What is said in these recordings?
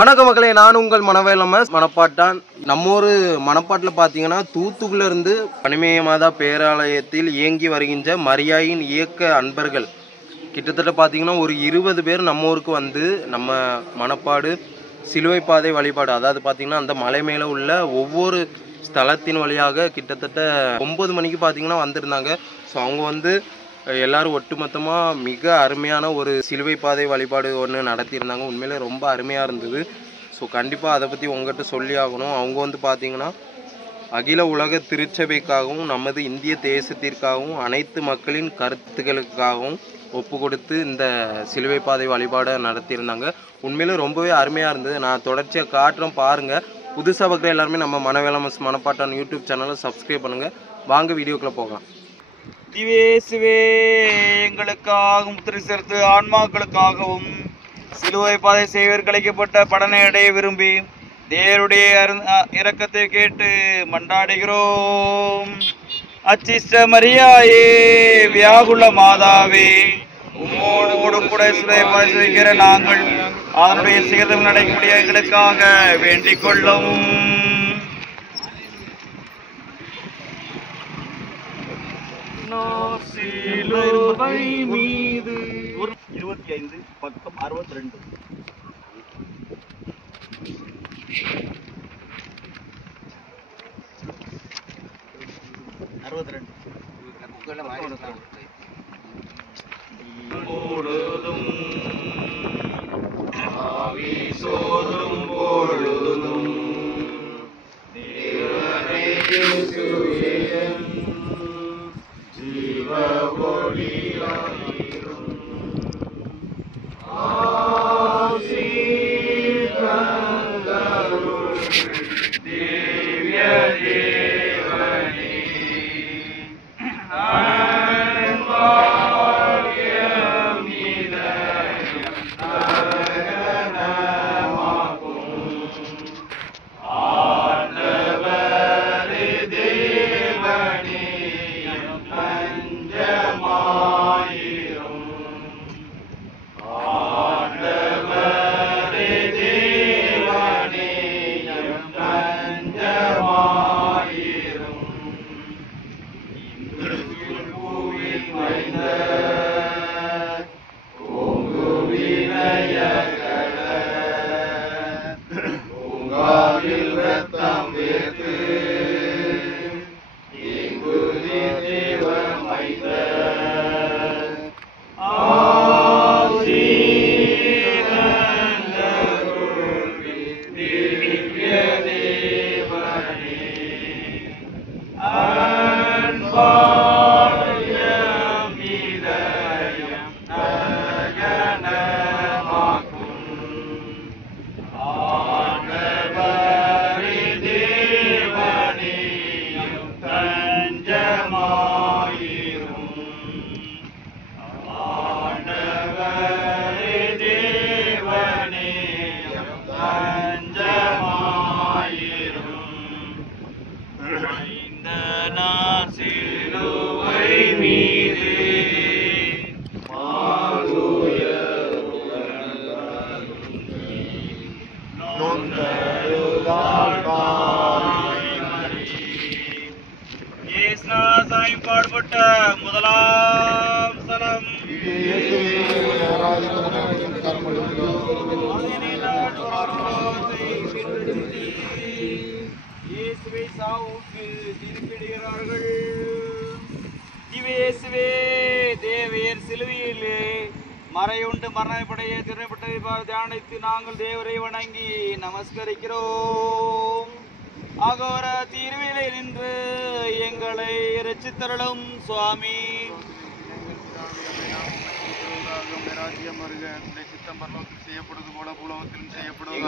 வணக்க மக்களே, நான் உங்கள் மனவேலம மணப்பாட்டான். நம்ம ஒரு மணப்பாட்டில் பார்த்தீங்கன்னா தூத்துக்குள்ள இருந்து பனிமயமாதா பேராலயத்தில் இயங்கி வருகின்ற மரியாயின் இயக்க அன்பர்கள் கிட்டத்தட்ட பார்த்தீங்கன்னா ஒரு 20 பேர் நம்ம ஊருக்கு வந்து நம்ம மணப்பாடு சிலுவை பாதை வழிபாடு, அதாவது பார்த்தீங்கன்னா அந்த மலை மேலே உள்ள ஒவ்வொரு ஸ்தலத்தின் வழியாக கிட்டத்தட்ட 9 மணிக்கு பார்த்தீங்கன்னா வந்திருந்தாங்க. ஸோ அவங்க வந்து எல்லாரும் ஒட்டுமொத்தமாக மிக அருமையான ஒரு சிலுவை பாதை வழிபாடு ஒன்று நடத்தியிருந்தாங்க. உண்மையிலே ரொம்ப அருமையாக இருந்தது. ஸோ கண்டிப்பாக அதை பற்றி உங்கள்கிட்ட சொல்லி ஆகணும். அவங்க வந்து பார்த்திங்கன்னா அகில உலக திருச்சபைக்காகவும் நமது இந்திய தேசத்திற்காகவும் அனைத்து மக்களின் கருத்துக்களுக்காகவும் ஒப்பு கொடுத்து இந்த சிலுவை பாதை வழிபாடை நடத்தியிருந்தாங்க. உண்மையிலே ரொம்பவே அருமையாக இருந்தது. நான் தொடர்ச்சியாக காட்டுறேன் பாருங்கள். புதுசாக பார்க்குற எல்லாருமே நம்ம மனவேலமஸ் மணப்பாட்டான் யூடியூப் சேனலை சப்ஸ்கிரைப் பண்ணுங்கள். வாங்க வீடியோக்குள்ளே போகலாம். திவேசுவே எங்களுக்காகவும் திருச்செருத்து ஆன்மாக்களுக்காகவும் சிலுவை பாதை செய்வர் கழிக்கப்பட்ட படனை அடைய விரும்பி தேவருடைய இரக்கத்தை கேட்டு மன்றாடுகிறோம். அச்சிஷ்ட மரியாயே, வியாகுல மாதாவே, உம்மோடு கூட சிலுவை பாதை செய்கிற நாங்கள் அதனுடைய சீர்தம் நடைமுடிய எங்களுக்காக வேண்டிக் கொள்ளவும். சிலுவை மீது 25 பக்கம் 62 பொழுதும் ஆவி சோறும் பொழுதும் தேவனே இயேசுவே ஜீவ ஒளியாயிரும் ஆசீர்வாதங்களுள் திவ்ய தேவனே அன்பாகியம் இதயம் அகனமாக்கும் ஆண்டவரே தேவனே தஞ்சமாயிரும். ஆண்டவரே தேவனே தஞ்சமாயிரும். பூவில் வைந்த ஓங்குவினையகல பூங்காவில் ரத்தம் வேர்த்து இங்குதி தேவன் வைத்த திவ்ய தேவனே அன்பாயம் இதயம் அகனமாக்கும் ஆண்டவரே தேவனே தஞ்சமாயிரும். ஆண்டவரே தேவனே தஞ்சமாயிரும். நான் சிலுவை மீது பாடுபட்ட முதலாம் ஸ்தலம் இயேசுவை சாவுக்கு திருப்பிடுகிறார்கள். திவேசுவே தேவையர் சிலுவையிலே மறையுண்டு மரணப்படைய திறப்பட்டதை தியானித்து நாங்கள் தேவரை வணங்கி நமஸ்கரிக்கிறோம். அகோர தீர்விலை நின்று எங்களை இரட்சித்தருளும் சுவாமி. ராஜ்யம் வருக, சித்தம் பரலோகத்தில் செய்யப்படுவது போல பூலோகத்திலும் செய்யப்படுவது.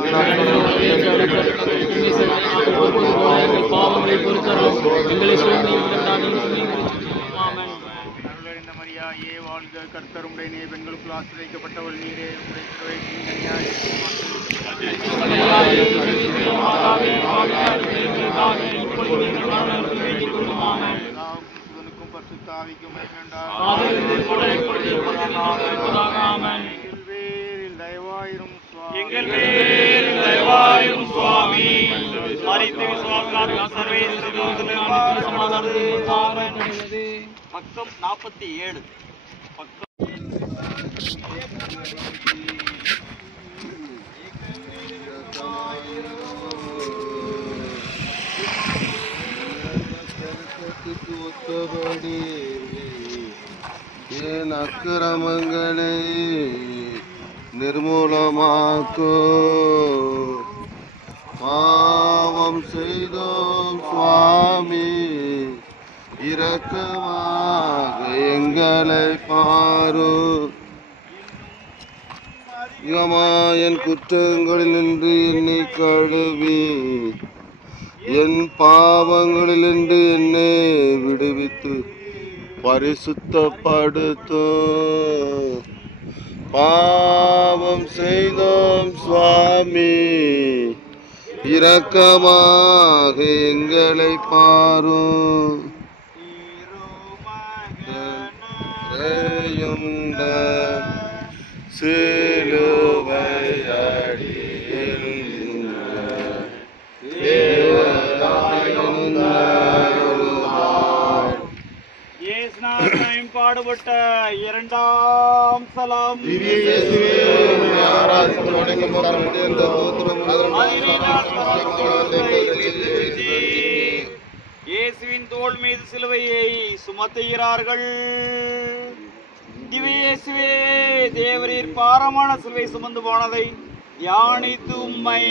மரியாயே வாழ்க, கர்த்தருடைய நீ பெண்களுக்குள் ஆசிரியக்கப்பட்டவள் நீரே. பரிசுத்தாவிக்கும் எங்கள் பேரில் தயவாயிரும். எங்கள் பேரில் பக்கம் 47 என் அக்கிரமங்களை நிர்மூலமாக்கோ. பாவம் செய்தோம் சுவாமி, இரக்கமாக எங்களை பாரு. என் குற்றங்களில் நின்று என்னை கழுவி, என் பாவங்களில் நின்று என்னை விடுவித்து பரிசுத்தப்படுத்து. பாவம் செய்தோம் சுவாமி, இரக்கமாக எங்களை பாரு. சிலுவை அடியில் பாடுபட்ட இரண்டாம் சலாம் இயேசுவின் தோள் மீது சிலுவையை சுமத்துகிறார்கள். திவ்யேசுவே, தேவரீர் பாரமான சிலுவை சுமந்து போனதை தியானித்து உம்மை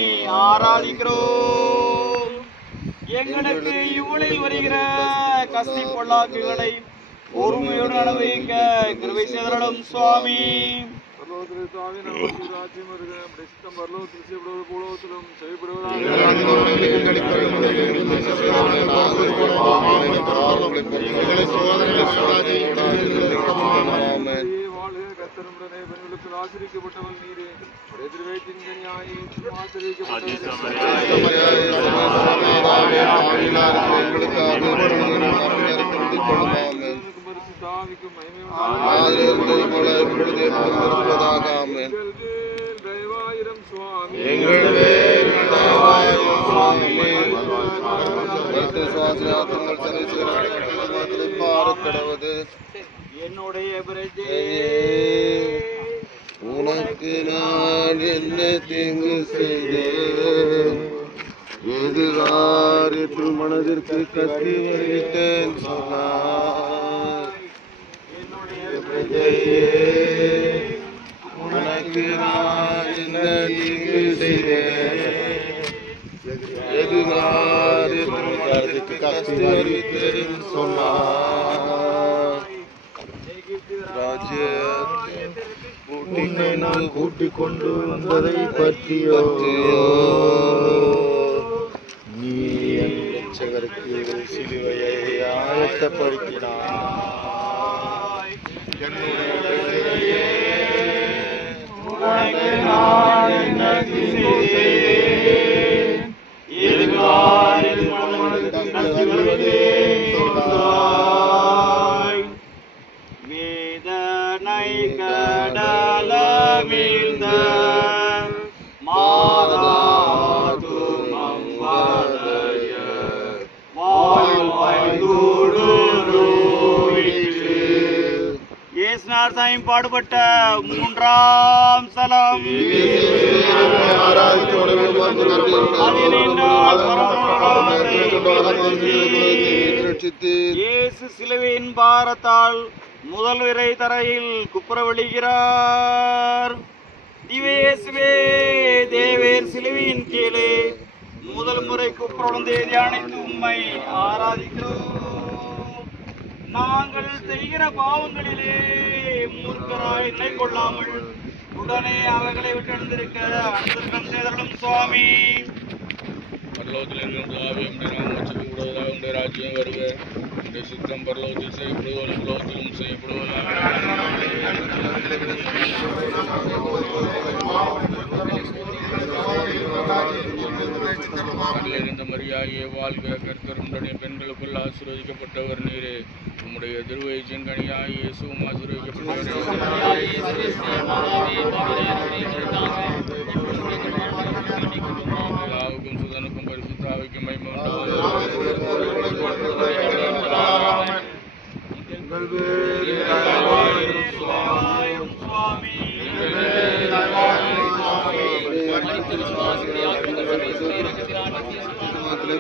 ஆராதிக்கிறோம். எங்களுக்கு இவ்வுலகில் வருகிற கஷ்டி பொல்லாக்குகளை பொறுமையோடு அனுபவிக்க கிருபை செய்தருளும் சுவாமி. ஆசிரிக்கப்பட்டவள் நீரே, என்னுடைய உனக்கு நான் என்ன தீங்கு செய்தேன்? எது காரியத்தில் மனதிற்கு கத்தி வைத்தேன் சொன்னார். உனக்கு நான் என்ன தீங்கு செய்தேன்? எது காரியத்தில் மனதிற்கு கத்தி வைத்தேன் சொன்னார். ராஜ்யத்தை உன்னை நான் கூட்டிக் கொண்டு வந்ததை பற்றியோ நீ என் ரட்சகருக்கு சிலுவையை ஆயத்தப்படுத்தினாய். வேதனை கடலமிழ்ந்த மாதாதுமம் வளைய வாழ்வாய்தூடுருவிற்று. இயேசுநாதர் சாமி பாடுபட்ட மூன்றாம் சலம். இயேசு சிலுவையின் பாரத்தால் முதல் விரை தரையில் குப்புற விழுகிறார். திவ்யேசுவே, தேவேர் சிலுவையின் கீழே முதல் முறை குப்புறந்தே தியானித்து உம்மை ஆராதிக்கிறோம். நாங்கள் செய்கிற பாவங்களிலே மூர்க்கராய் நிலை கொள்ளாமல் உடனே அவைகளை விட்டெழுந்திருக்க அனுதினம் செய்தருளும் சுவாமி. பரலோகத்தில் எங்களுடைய ஆவியம் உடைய உடைய ராஜ்யம் வருக. உடைய சித்தம் பரலோகத்தில் செய்யப்படுவதும் உலகத்திலும் செய்யப்படுவதாக. இந்த மரியாதையை வாழ்க. கர்த்தருடைய பெண்களுக்குள் ஆசீர்வதிக்கப்பட்டவர் நீரே. உம்முடைய திருவயிற்றின் கனியாய் இயேசுவும் ஆசீர்வதிக்கப்பட்டவரே. பிதாவுக்கும் சுதனுக்கும் பரிசுத்த ஆவிக்கும் மகிமை உண்டாவதாக.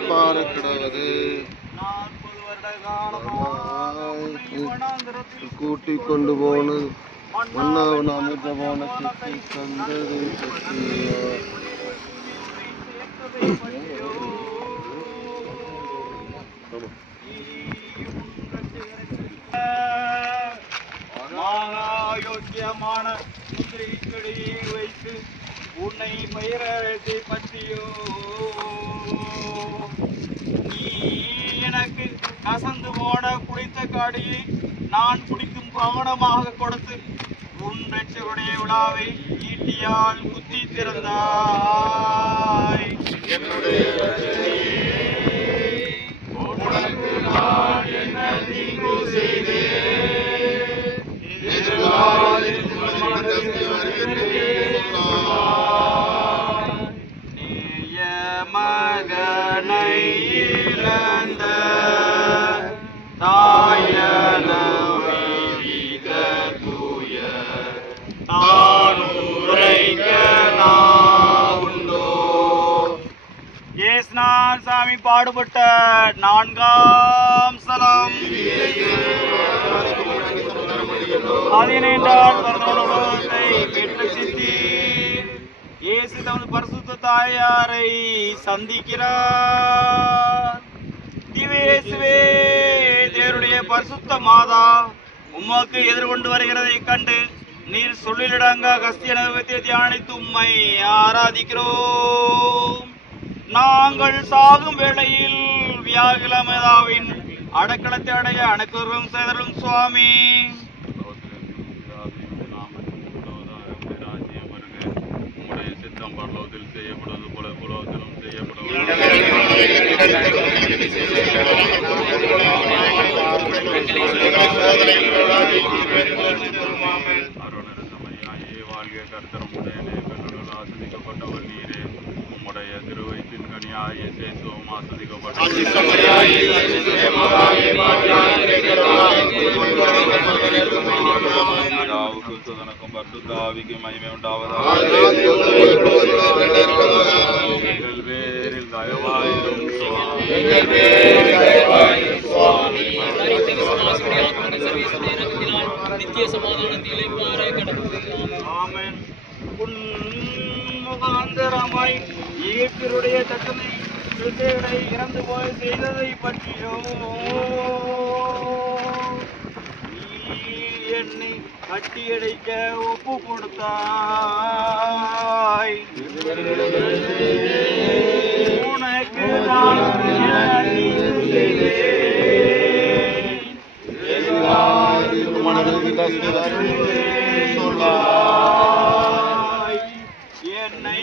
பாரக்கிடாது கூட்டி கொண்டு போன மன்னாவன் அமிர்த போனத்தை தந்தது யோக்கியமான முத்திரைக்கடியை வைத்து உன்னை பயிரத்தை பற்றியோ நீ எனக்கு கசந்து போன குடித்த காடியை நான் குடிக்கும் பாவனமாக கொடுத்து உன் ரட்சகருடைய விழாவை ஈட்டியால் குத்தி திறந்தாய். மகனை இழந்த தாயனவித தூய தானுரைக்க நாவுண்டோ. ஏசுநாதர் சாமி பாடுபட்ட 4ஆம் ஸ்தலம் 15 பெற்ற சித்தி இயேசு தமது பரிசுத்த தாயாரை சந்திக்கிறார். திவேசுவே தேவருடைய பரிசுத்த மாதா உமக்கு எதிர்கொண்டு வருகிறதை கண்டு நீர் சொல்லிடங்க கஸ்திய நிறுவனத்தை தியானித்து உம்மை ஆராதிக்கிறோம். நாங்கள் சாகும் வேளையில் வியாகுலமதாவின் அடக்கலத்தை அடைய அணுக்குறும் சேதரும் சுவாமி. பரலோகத்தில் செய்யப்படுவது போல புலோகத்திலும் செய்யப்படுவது. வாழ்க கர்த்தரும் உடையனே பெண்களுள் ஆசிரிக்கப்பட்டவர் நீரே உம்முடைய திருவயிற்றின் கனியாய இயேசுவும் ஆசிரிக்கப்பட்டவர். சுதனுக்கும் பரிசுத்த ஆவிக்கும் மகிமை உண்டாவதாக. எங்கள் பேரில் தயவாயிரும் சுவாமி. நித்திய சமாதானத்திலே பார கடவுள். ஆமென். உன் முகாந்தரமாய் இயேசுடைய தக்கனை கிறிஸ்தேவனை இறந்து போய் செய்ததை பற்றியோ நீ என்னை கட்டியடைக்க ஒப்பு கொடுத்தாய். உனக்கு நான் என்னை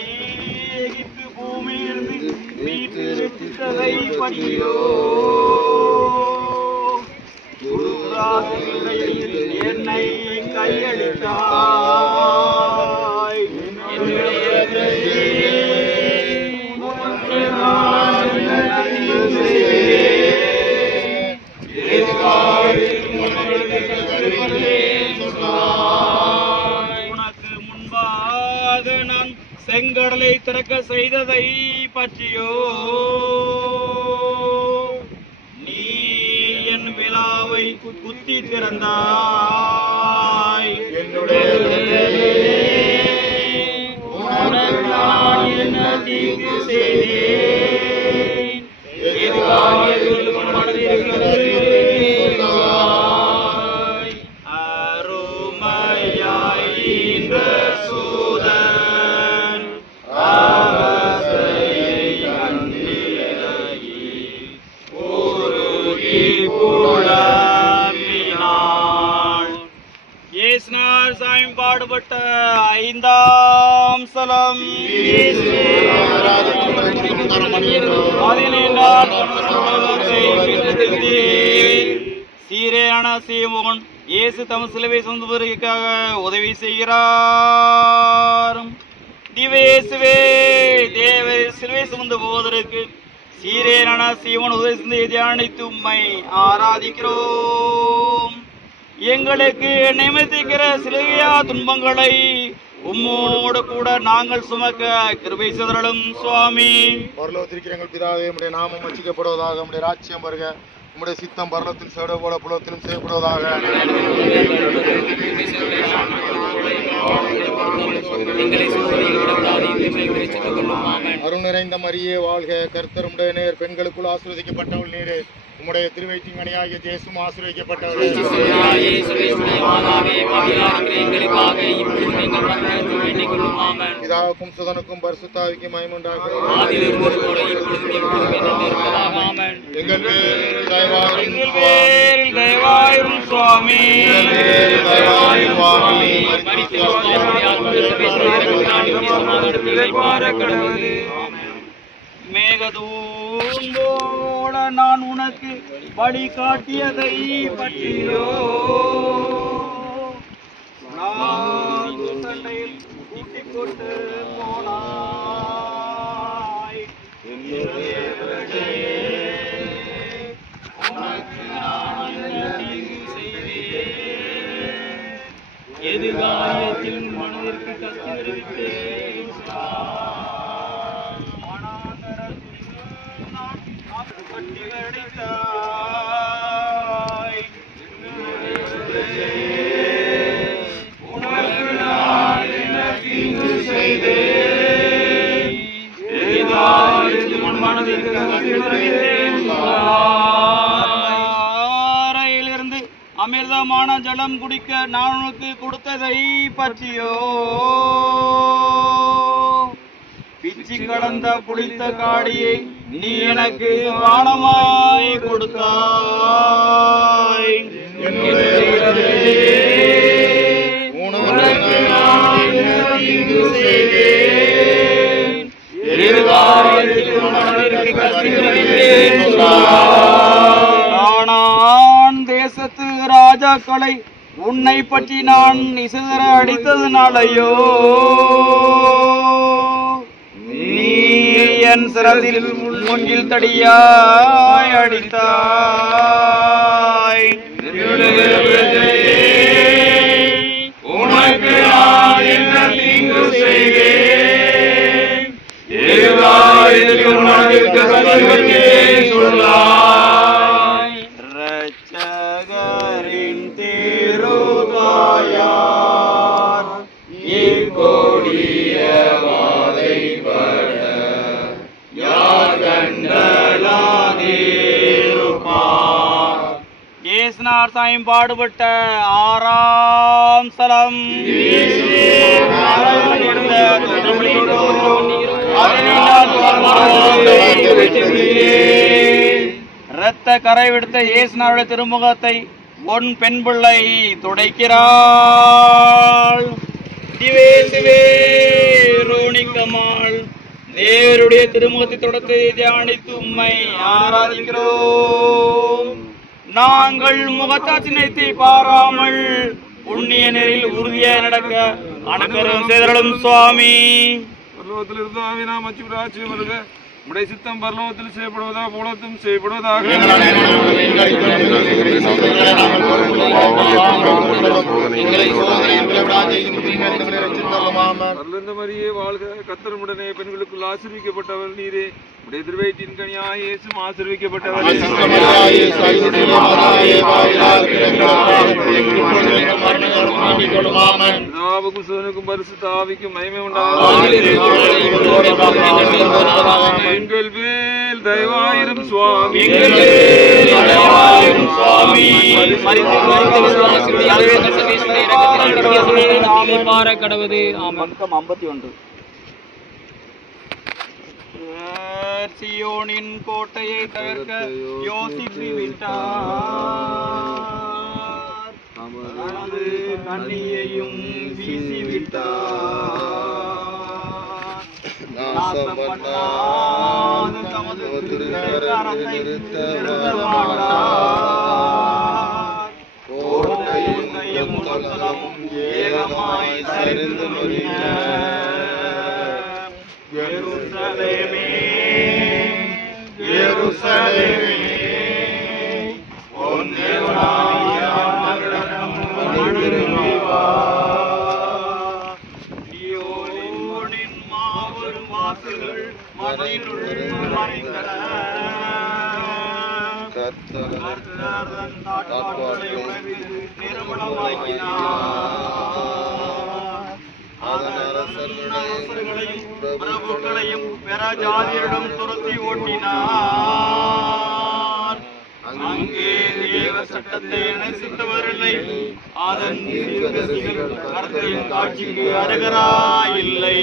எகிப்து பூமியிலிருந்து மீட்டு ரட்சித்ததை பற்றியோ என்னை கையளித்தாய். உனக்கு முன்பாக நான் செங்கடலை திறக்க செய்ததை பற்றியோ நீ என் விழாவை குத்தி திறந்தாய். உனக்கு நான் என்ன தீங்கு செய்தேன்? அருமையாயின்ற சூதன் அவசையை கண்டிலகி உருகி புலம்பினாள். இயேசுநாதர் சாமி பாடுபட்ட 5ஆம் ஸ்தலம் 15 சீரேயான சீமோன் இயேசு தம் சிலுவை சுமந்துவதற்காக உதவி செய்கிறார். திவேசுவே தேவர் சிலுவை சுமந்து போவதற்கு சீரேயான சீமோன் உதவி செய்து தியானித்து உம்மை ஆராதிக்கிறோம். எங்களுக்கு நியமித்திருக்கிற சிலுவையா துன்பங்களை உம்மோடு கூட நாங்கள் சுமக்க கிருபை செய்தருளும் சுவாமி. பரலோகத்திற்கிற எங்கள் பிதாவே, உம்முடைய நாமம் வச்சிக்கப்படுவதாக, உம்முடைய ராஜ்யம் வருக, உம்முடைய சித்தம் பரலோகத்தில் செய்வது போல புலத்திலும் செய்யப்படுவதாக. அருள் நிறைந்த மரியே வாழ்க, கர்த்தர் உம்முடைய நேர், பெண்களுக்குள் ஆசீர்வதிக்கப்பட்டவள் நீரே, உம்முடைய திருவயிற்றின் கனியாகிய இயேசுவும் ஆசீர்வதிக்கப்பட்டவர். பிதாவுக்கும் சுதனுக்கும் பரிசுத்தாவிக்கும் மகிமை உண்டாகட்டும். எங்கள் பேரில் தயவாயிரும் சுவாமி. மேகதூம்போட நான் உனக்கு வழி காட்டியதை பற்றியோ நான் சண்டையில் கூட்டிக் கொண்டு போனாய். உனக்கு நான் என்ன தீங்கு செய்தேன்? எதிர்காலத்தில் மனதிற்கு கஷ்டம் தெரிவித்தேன். கட்டி அடித்தாய். உனக்கு நான் என்ன தீங்கு செய்தேன்? எதிர்காலத்தில் மனதிற்கு கஷ்டம் தெரிவித்தேன். ஆறையிலிருந்து அமிர்தமான ஜலம் குடிக்க நான் உனக்கு கொடுத்ததை பற்றியோ பிச்சி கடந்த புளித்த காடியை நீ எனக்கு பானமாய் கொடுத்தாய். உனக்கு நான் என்ன தீங்கு செய்தேன்? எதிர்காலத்தில் மனதிற்கு கஷ்டம் தெரிவித்தேன். கானான் தேசத்து ராஜாக்களை உன்னை பற்றி நான் இசைதர அடித்ததுனாலையோ நீ என் சிரத்தில் மூங்கில் தடியாய் அடித்தாய். உனக்கு நான் என்ன தீங்கு செய்தேன்? எதிர்காலத்தில் மனதிற்கு கஷ்டம் தெரிவித்தேன் சொல்லாய். இரட்சகரின் திருதாயார் இக்கொடிய வாதைப்பட யார் கண்டலாதிருப்பார். இயேசுநாதர் சாயம் பாடுபட்ட 6ஆம் ஸ்தலம். இரத்த கரை விடுத்த இயேசுநாதருடைய திருமுகத்தை பொன் பெண் பிள்ளை துடைக்கிறாள். திவே திவே ரோணிக்கமாள் நேருடைய திருமுகத்தை தொடர்ந்து தியானித்து உம்மை ஆராதிக்கிறோம். நாங்கள் முகத்தாட்சியத்தை பாராமல் புண்ணிய நெறியில் உறுதியாக நடக்க அனுகரம் செய்தருளும் சுவாமி. பரலோகத்திலிருந்து ஆவினாம் ராஜ்யம் வருக, உடைய சித்தம் பரலோகத்தில் செய்யப்படுவதா பூலத்தும் செய்யப்படுவதாக. மரியே வாழ்க, கர்த்தருடனே பெண்களுக்குள் ஆசீர்வதிக்கப்பட்டவர் நீரே, உடைய திருவயிற்றின் கனியாகிய இயேசுவும் ஆசீர்வதிக்கப்பட்டவர். பிதாவுக்கும் சுதனுக்கும் பரிசுத்த ஆவிக்கும் மகிமை உண்டாகும். எங்கள் மேல் தயவாயிரும் சுவாமி. கடவுது. 51 சியோனின் கோட்டையை தகர்க்க யோசித்து விட்டார். தனது கண்ணியையும் வீசிவிட்டார். நாசப்பட்டாத தமது திருக்கரத்தை நிறுத்த மாட்டார். கோட்டையும் முத்தலமும் ஏகமாய் சரிந்து நொறின. எருசலேமே எருசலேமே உன் தேவனாகிய ஆண்டவரிடம் திரும்பி வா. கண்கள் மறைந்துள் மறைந்தன. கர்த்தர் தன் நாட்காட்களை உணர்ந்து நிர்மலமாக்கினார். அதன் அரசர்களையும் பிரபுக்களையும் பிற ஜாதியரிடம் துரத்தி ஓட்டினார். அங்கே தேவ சட்டத்தை அனுசரித்தவரில்லை. அதன் தீர்க்கதரிசிகள் கர்த்தரின் காட்சிக்கு அருகராயில்லை.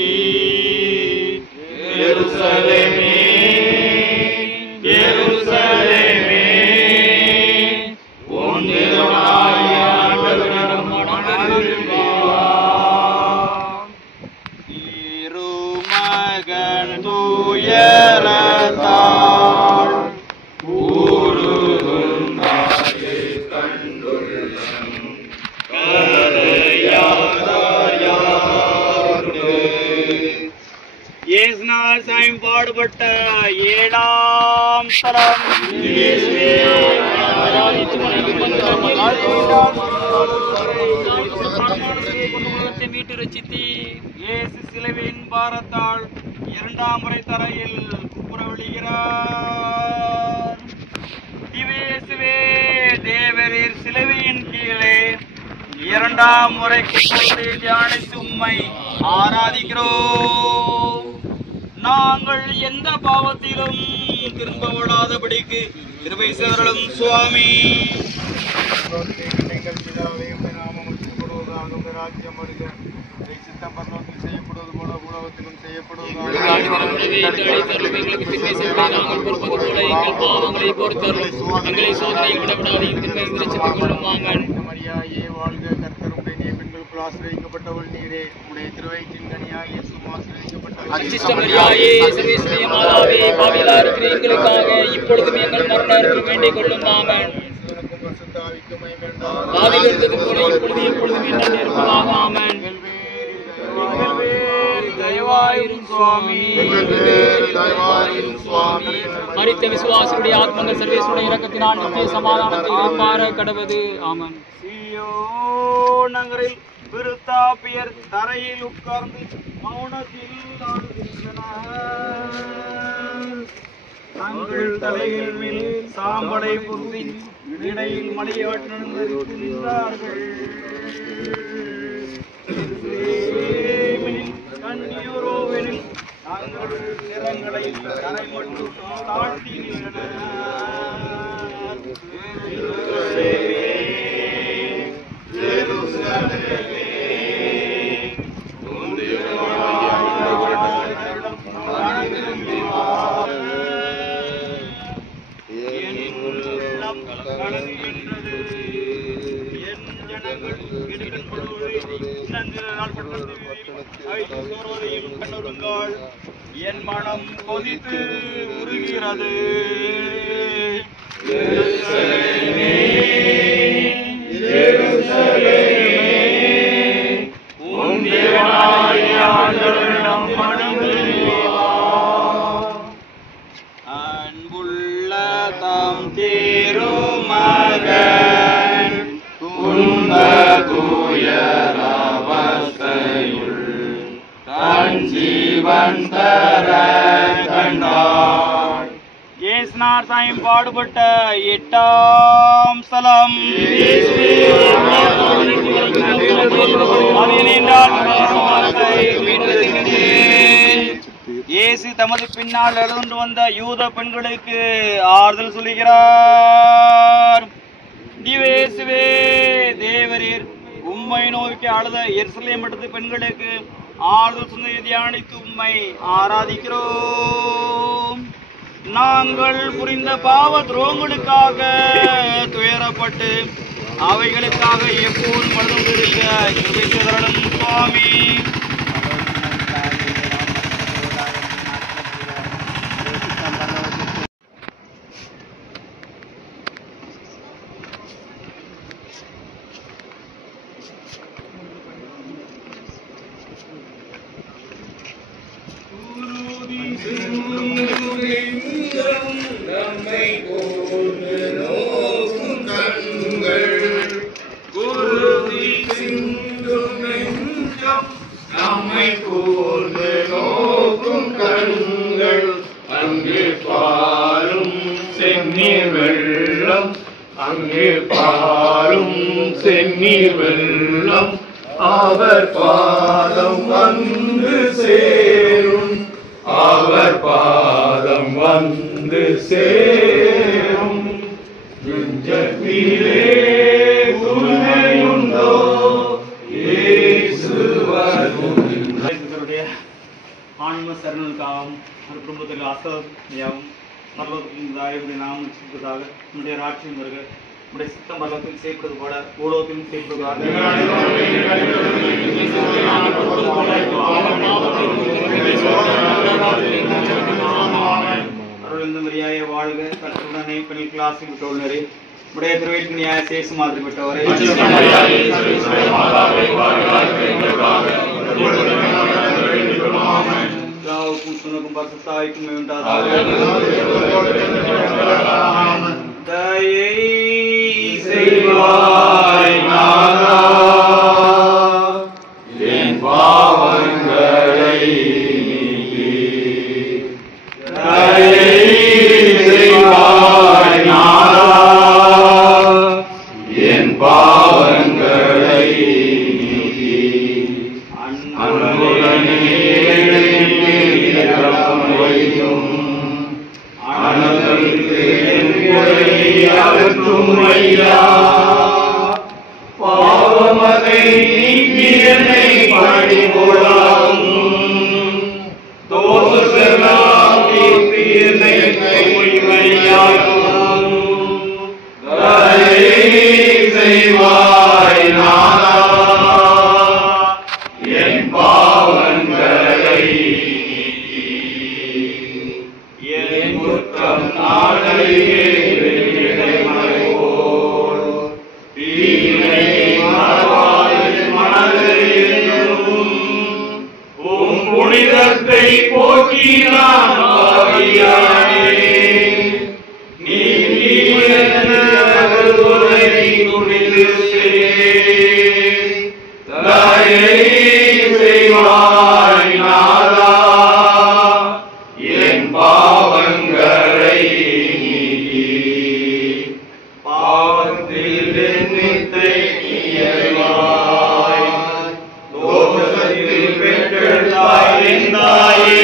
எருசலேமே எருசலேமே உன் தேவனாகிய ஆண்டவரிடம் மனதிரும்புவாய். திருமகன் துயரத்தால் ஊருதும் தாயை கண்டுள்ளம் கரையாதார் யாருண்டு. இயேசுநாள் சாயம் பாடுபட்ட 7ஆம் ஸ்தலம். மீட்டு ரச்சித்தி இயேசு சிலுவையின் பாரத்தால் 2ஆம் முறை தரையில் குப்புற விழுகிறார். இயேசுவே தேவரீர் சிலுவையின் கீழே 2ஆம் முறை குப்புறத்தை தியானித்து உம்மை ஆராதிக்கிறோம். நாங்கள் எந்த பாவத்திலும் திரும்ப விடாதபடிக்கு கிருபை செய்தருளும் சுவாமி. எங்கள் பிதாவே, உம்முடைய நாமம் உயர்த்தப்படுவதாக. உம்முடைய ராஜ்யம் வருக. உம்முடைய சித்தம் பரலோகத்தில் செய்யப்படுவது போல பூலோகத்திலும் செய்யப்படுவதாக. எங்களுக்கு திண்மை செய்வதை நாங்கள் பொறுப்பது போல எங்கள் பாவங்களை பொறுத்தருளும். எங்களை சோதனையில் விடப்படாதையும் திண்மை ரட்சித்துக் கொள்ளும். ஆமென். மரியாயே வாழ்க. கர்த்தர் உம்முடைய பெண்களுக்குள் ஆசீர்வதிக்கப்பட்டவள் நீரே. உம்முடைய திருவயிற்றின் கனியாகிய இயேசுவும் ஆசீர்வதிக்கப்பட்டவர். அச்சிஷ்ட மரியாயே சர்வேஸ்வரிய மாதாவே, பாவிகளா இருக்கிற எங்களுக்காக இப்பொழுதும் எங்கள் மரண நேரத்தில் வேண்டிக் கொள்ளும். ஆமென். பாவிகள் இருந்தது போல இப்பொழுது எப்பொழுதும் என்ன நேர்ப்பதாக. ஆமென். தயவாயிரும் சுவாமி. மரித்த விசுவாசியுடைய ஆத்மங்கள் சர்வேஸ்வருடைய இரக்கத்தினால் நித்திய சமாதானத்தில் இருப்பார கடவது. ஆமென். சீயோன் நகரில் விருத்தாப்பியர் தரையில் உட்கார்ந்து மௌனத்தில் ஆடுகின்றனர். தங்கள் தலைகள் மேல் சாம்பலை பொருத்தி இடையில் மலையாட்டு நின்றார்கள். கண்ணியோரோவெனில் தங்கள் நிறங்களை தரை மட்டும் தாழ்த்தினர். என் மனம் கொதித்து உருகிறது. அன்புள்ள தாம் திருமகன் துன்ப துயரவஸ்தையுள் தன் ஜீவன் தர கண்டார். இயேசுநாள் சாயம் பாடுபட்ட 8ஆம் ஸ்தலம். இயேசு தமது பின்னால் எழுந்து வந்த யூத பெண்களுக்கு ஆறுதல் சொல்லுகிறார். இயேசுவே தேவரீர் உம்மை நோக்கி அழுத எருசலேம் எடுத்த பெண்களுக்கு ஆறுதல் சொன்னதை தியானித்து உம்மை ஆராதிக்கிறோம். நாங்கள் புரிந்த பாவ துரோகங்களுக்காக துயரப்பட்டு அவைகளுக்காக எப்போதும் மனதும் இருக்க கிருபை செய்தருளும் சுவாமி. நம்மை போன்று நோக்கும் கண்கள் குருதி சிந்தும் நெஞ்சம் நம்மை போன்று நோக்கும் கண்கள் செந்நீர் வெள்ளம் அங்கே பாரும் செந்நீர் வெள்ளம் அவர் பாதம் வந்து சேரும் அவர் பாதம் வந்து சேரும் நெஞ்சத்திலே துணையுண்டோ ஆன்ம சரணனுக்காகவும் ஒரு குடும்பத்தில் ஆசிரியாகவும் பரலோகத்தின் நாமம் சித்ததாக நம்முடைய ராட்சியம் வருக நம்முடைய சித்தம் பரலோகத்தில் செய்யப்படுவது போல பூலோகத்திலும் செய்யப்படுவதாக அருளிந்த மரியாயை வாழ்க கற்றுடனே பெண் கிளாஸில் விட்டோழரே உடைய திருவயிற்று நியாய சேசு மாதிரி விட்டவரை சுனக்கும் பரிசுத்தாய்க்கும் உண்டாதாக தயை செய்வாய் நாதா என் பாவங்களை நீக்கி தயை செய்வாய் நாதா என் பாவங்களை நீக்கி அன்புடனே வையும் அனந்தருக்கு என் குறையை அகற்றும் ஐயா பாவமதை நீக்கி என்னை பழிகொள்ளாகும் தோஷமெல்லாம் நீக்கி என்னை தூய்மையாக்கும் தயை செய்வாய் நாதா என் பாவங்களை என் குற்றம் நாளையே புனிதத்தை போக்கினான் நீ செய்வாய் நாதா என் பாவங்களை நீக்கி பாவத்தில் என்னை இயல்வாய் தோஷத்தில் பெற்றெடுத்தாய் தாயே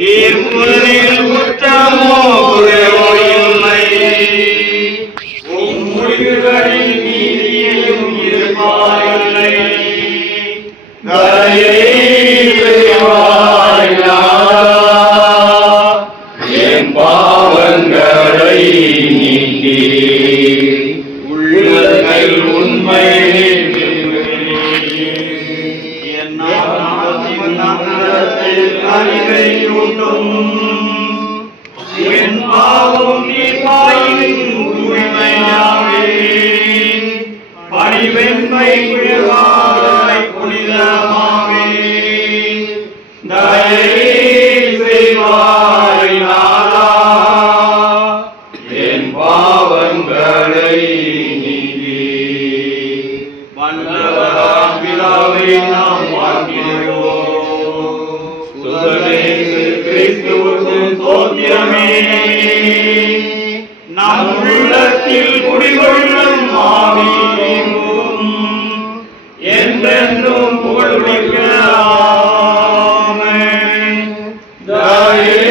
தீர்ப்புகளில் குற்றமோ குறைவோ இல்லை உன் முடிவுகளில் நீதியும் இருப்பாயில்லை தயை செய்வாய் நாதா என் பாவங்களை நீக்கி உள்ளங்கள் உண்மை அறிவை ஊட்டும் என் பாவம் நீப்பாயின் தூய்மையாவே பணிவெண்மை குயவாய் புனிதமாவே தயை செய்வாய் நாதா என் பாவங்களை நீக்கி வல்லவராம் பிதாவை நாம் வாழ்கிறோம் சுதனேசு கிறிஸ்துவுக்கு ஸ்தோத்திரமே நம் உள்ளத்தில் குடிகொள்ளும் ஆவியும் என்றென்றும் புகழ்மிக்க ஆமென். தயை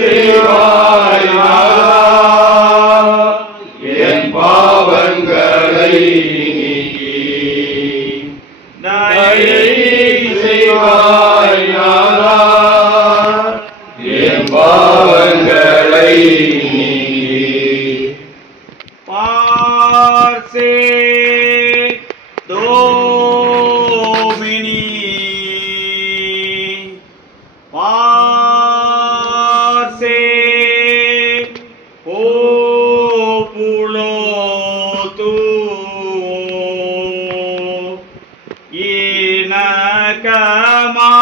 செய்வாய் நாதா என் பாவங்களை நீக்கி தயை செய்வாய் நாதா என் பாவங்களை நீக்கி பார்சே Domini Parce Populo Tuo Inakama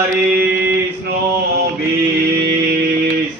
Inascaris Nobis